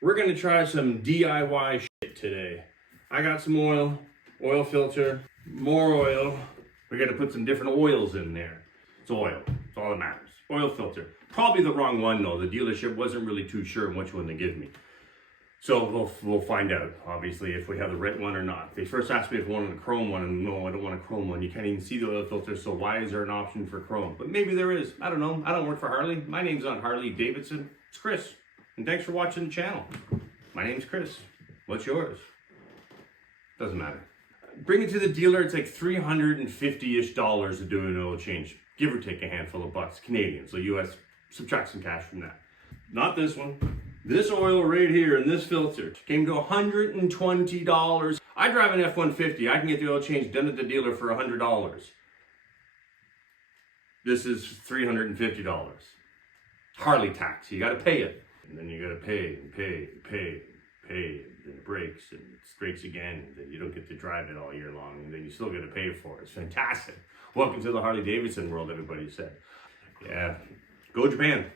We're gonna try some DIY shit today. I got some oil filter, more oil. We gotta put some different oils in there. It's oil, it's all that matters. Oil filter. Probably the wrong one though. The dealership wasn't really too sure which one to give me. So we'll find out, obviously, if we have the right one or not. They first asked me if I wanted a chrome one, and no, I don't want a chrome one. You can't even see the oil filter, so why is there an option for chrome? But maybe there is. I don't know. I don't work for Harley. My name's not Harley Davidson. It's Chris. And thanks for watching the channel. My name's Chris. What's yours? Doesn't matter. Bring it to the dealer. It's like $350-ish to do an oil change. Give or take a handful of bucks. Canadian, so US, subtract some cash from that. Not this one. This oil right here and this filter came to $120. I drive an F-150. I can get the oil change done at the dealer for $100. This is $350. Harley tax. You got to pay it. And then you got to pay and pay and pay and pay. And then it breaks and it breaks again. And then you don't get to drive it all year long. And then you still got to pay for it. It's fantastic. Welcome to the Harley Davidson world, everybody said. Yeah. Go Japan.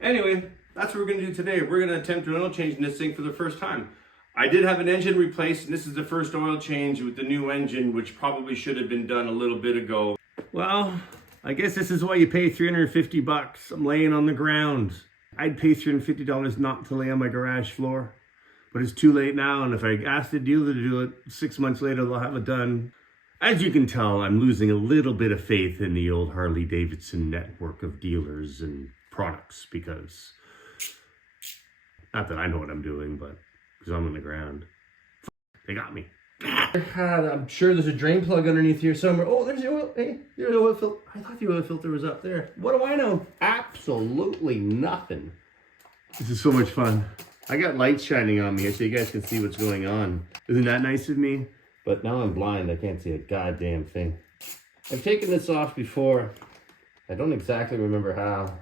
Anyway. That's what we're going to do today. We're going to attempt an oil change in this thing for the first time. I did have an engine replaced, and this is the first oil change with the new engine, which probably should have been done a little bit ago. Well, I guess this is why you pay $350. I'm laying on the ground. I'd pay $350 not to lay on my garage floor, but it's too late now, and if I ask the dealer to do it, 6 months later, they'll have it done. As you can tell, I'm losing a little bit of faith in the old Harley Davidson network of dealers and products because... Not that I know what I'm doing, but because I'm on the ground. They got me. I'm sure there's a drain plug underneath here somewhere. Oh, there's the oil. Hey, there's the oil filter. I thought the oil filter was up there. What do I know? Absolutely nothing. This is so much fun. I got lights shining on me so you guys can see what's going on. Isn't that nice of me? But now I'm blind. I can't see a goddamn thing. I've taken this off before. I don't exactly remember how.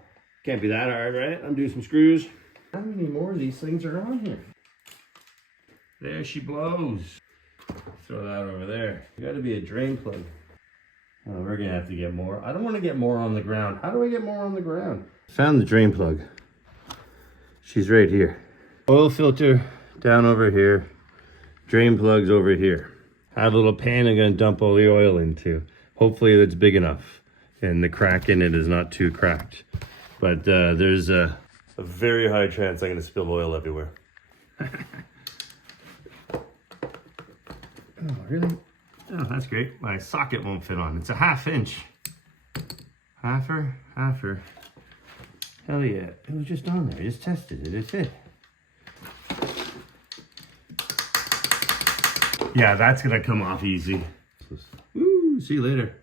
Can't be that hard, right? Undo some screws. How many more of these things are on here? There she blows. Throw that over there. Got to be a drain plug. Oh, we're gonna have to get more. I don't want to get more on the ground. How do I get more on the ground? Found the drain plug. She's right here. Oil filter down over here. Drain plugs over here. I have a little pan I'm gonna dump all the oil into. Hopefully that's big enough and the crack in it is not too cracked. But there's a very high chance I'm going to spill oil everywhere. Oh, really? Oh, that's great. My socket won't fit on. It's a 1/2 inch. Halfer. Hell yeah. It was just on there. I just tested it. It fit. Yeah, that's going to come off easy. Woo, see you later.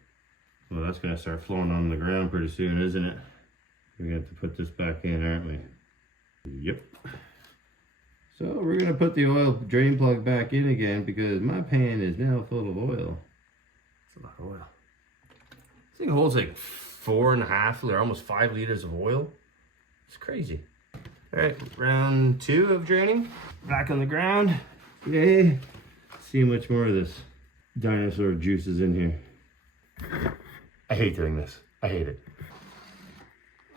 Well, that's going to start flowing on the ground pretty soon, isn't it? We have to put this back in, aren't we? Yep. So we're going to put the oil drain plug back in again because my pan is now full of oil. That's a lot of oil. This thing holds like 4.5 or almost 5 liters of oil. It's crazy. All right, round 2 of draining. Back on the ground. Yay. See how much more of this dinosaur juice is in here. I hate doing this. I hate it.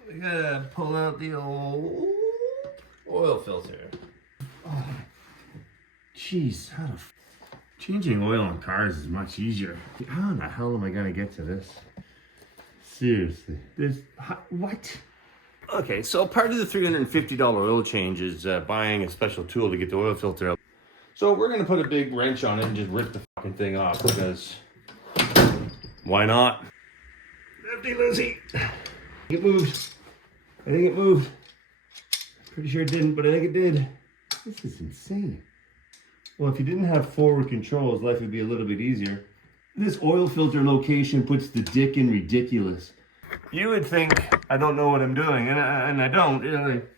We gotta pull out the old oil filter. Oh, jeez, changing oil on cars is much easier. How in the hell am I gonna get to this? Seriously, what? Okay, so part of the $350 oil change is buying a special tool to get the oil filter out. So we're gonna put a big wrench on it and just rip the fucking thing off because why not? Lefty loosey. It moved. I think it moved. Pretty sure it didn't, but I think it did. This is insane. Well, if you didn't have forward controls, life would be a little bit easier. This oil filter location puts the dick in ridiculous. You would think I don't know what I'm doing, and I don't.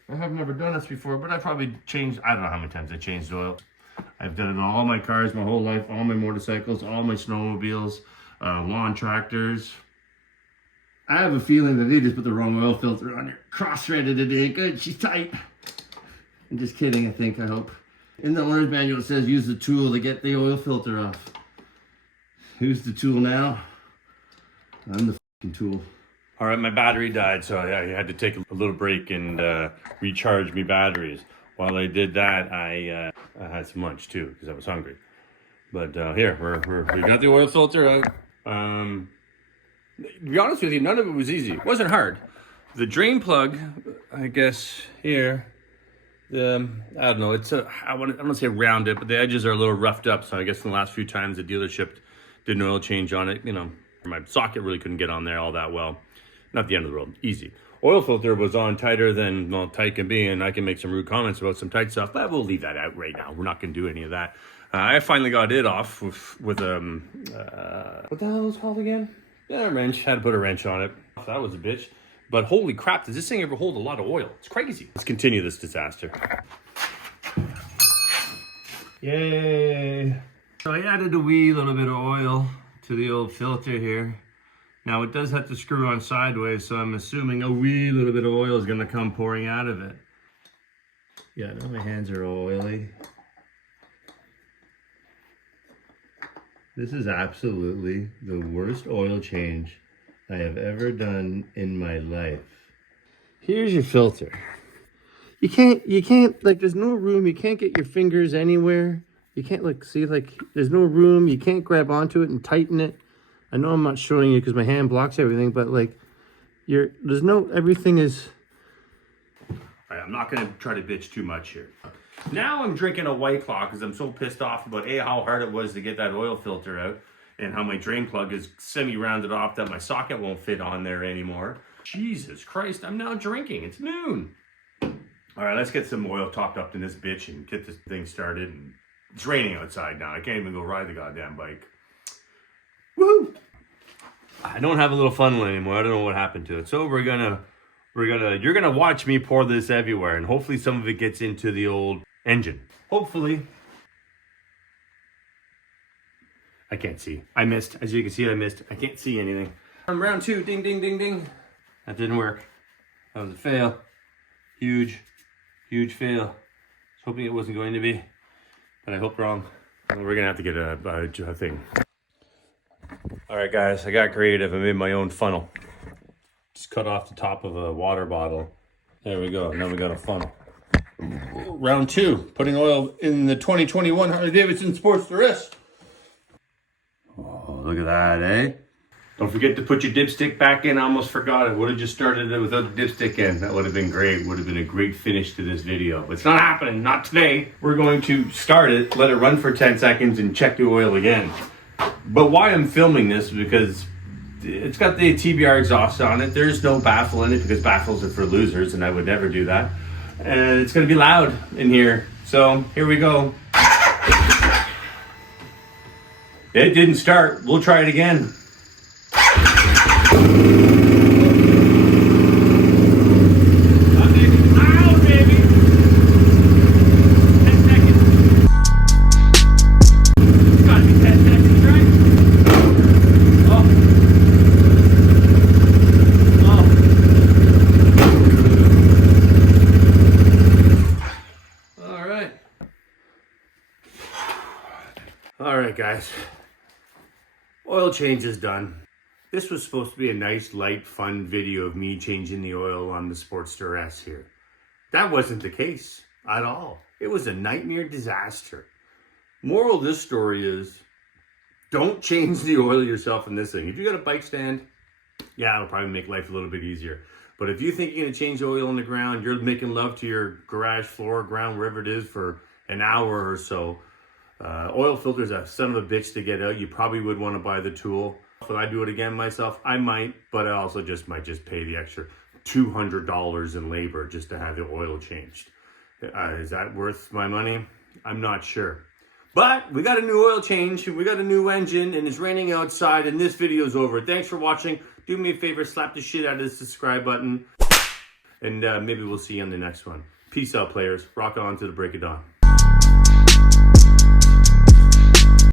I have never done this before, but I probably changed, I don't know how many times I changed oil. I've done it on all my cars my whole life, all my motorcycles, all my snowmobiles, lawn tractors. I have a feeling that they just put the wrong oil filter on there. Cross-threaded it in. Good, she's tight. I'm just kidding, I hope. In the owner's manual it says use the tool to get the oil filter off. Who's the tool now? I'm the fucking tool. All right, my battery died, so I had to take a little break and recharge my batteries. while I did that, I had some lunch too because I was hungry. But here, we got the oil filter out. To be honest with you, none of it was easy. It wasn't hard. The drain plug, I guess here, I don't know. I don't say round it, but the edges are a little roughed up. So I guess in the last few times the dealership did an oil change on it, you know, my socket really couldn't get on there all that well. Not the end of the world, easy. Oil filter was on tighter than, well, tight can be, and I can make some rude comments about some tight stuff, but we'll leave that out right now. We're not going to do any of that. I finally got it off with what the hell was it called again? Yeah, a wrench. Had to put a wrench on it. That was a bitch. But holy crap, does this thing ever hold a lot of oil? It's crazy. Let's continue this disaster. Yay. So I added a wee little bit of oil to the old filter here. Now it does have to screw on sideways, so I'm assuming a wee little bit of oil is gonna come pouring out of it. Yeah, now my hands are oily. This is absolutely the worst oil change I have ever done in my life. Here's your filter. You can't, like, there's no room. You can't get your fingers anywhere. You can't, like, see, like, there's no room. You can't grab onto it and tighten it. I know I'm not showing you because my hand blocks everything, but, like, everything is... All right, I'm not going to try to bitch too much here. Now I'm drinking a White Claw because I'm so pissed off about how hard it was to get that oil filter out and how my drain plug is semi-rounded off that my socket won't fit on there anymore. Jesus Christ, I'm now drinking. It's noon. All right, let's get some oil topped up in this bitch and get this thing started. And it's raining outside now. I can't even go ride the goddamn bike. Woo! I don't have a little funnel anymore. I don't know what happened to it. So you're gonna watch me pour this everywhere, and hopefully some of it gets into the old engine. Hopefully. I can't see. I missed. As you can see, I missed. I can't see anything. On round 2, ding, ding, ding, ding. That didn't work. That was a fail. Huge fail. I was hoping it wasn't going to be, but I hope wrong. We're gonna have to get a thing. All right, guys, I got creative. I made my own funnel. Just cut off the top of a water bottle. There we go. Now we got a funnel. Round 2, putting oil in the 2021 Harley-Davidson Sports Duress. Oh, look at that, eh? Don't forget to put your dipstick back in. I almost forgot it. Would have just started it without the dipstick in. That would have been great. Would have been a great finish to this video. But it's not happening. Not today. We're going to start it, let it run for 10 seconds, and check the oil again. But why I'm filming this is because it's got the TBR exhaust on it. There's no baffle in it because baffles are for losers, and I would never do that. And it's going to be loud in here. So here we go. It didn't start. We'll try it again. All right, guys. Oil change is done. This was supposed to be a nice, light, fun video of me changing the oil on the Sportster S here. That wasn't the case at all. It was a nightmare disaster. Moral of this story is, don't change the oil yourself in this thing. If you got a bike stand, yeah, it'll probably make life a little bit easier. But if you think you're gonna change oil on the ground, you're making love to your garage floor, ground, wherever it is for an hour or so, oil filter's a son of a bitch to get out. You probably would want to buy the tool. If I do it again myself, I might, but I also might pay the extra $200 in labor just to have the oil changed. Is that worth my money? I'm not sure. But we got a new oil change, we got a new engine, and it's raining outside, and this video's over. Thanks for watching. Do me a favor, slap the shit out of the subscribe button, and maybe we'll see you on the next one. Peace out, players. Rock on to the break of dawn.